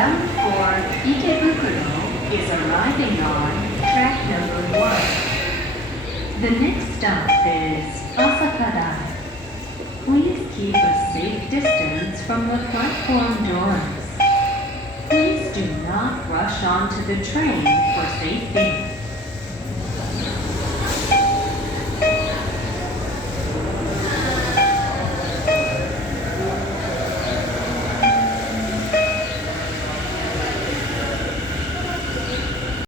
bound for Ikebukuro is arriving on track number 1. The next stop is Asakadai. Please keep a safe distance from the platform doors. Please do not rush onto the train for safety.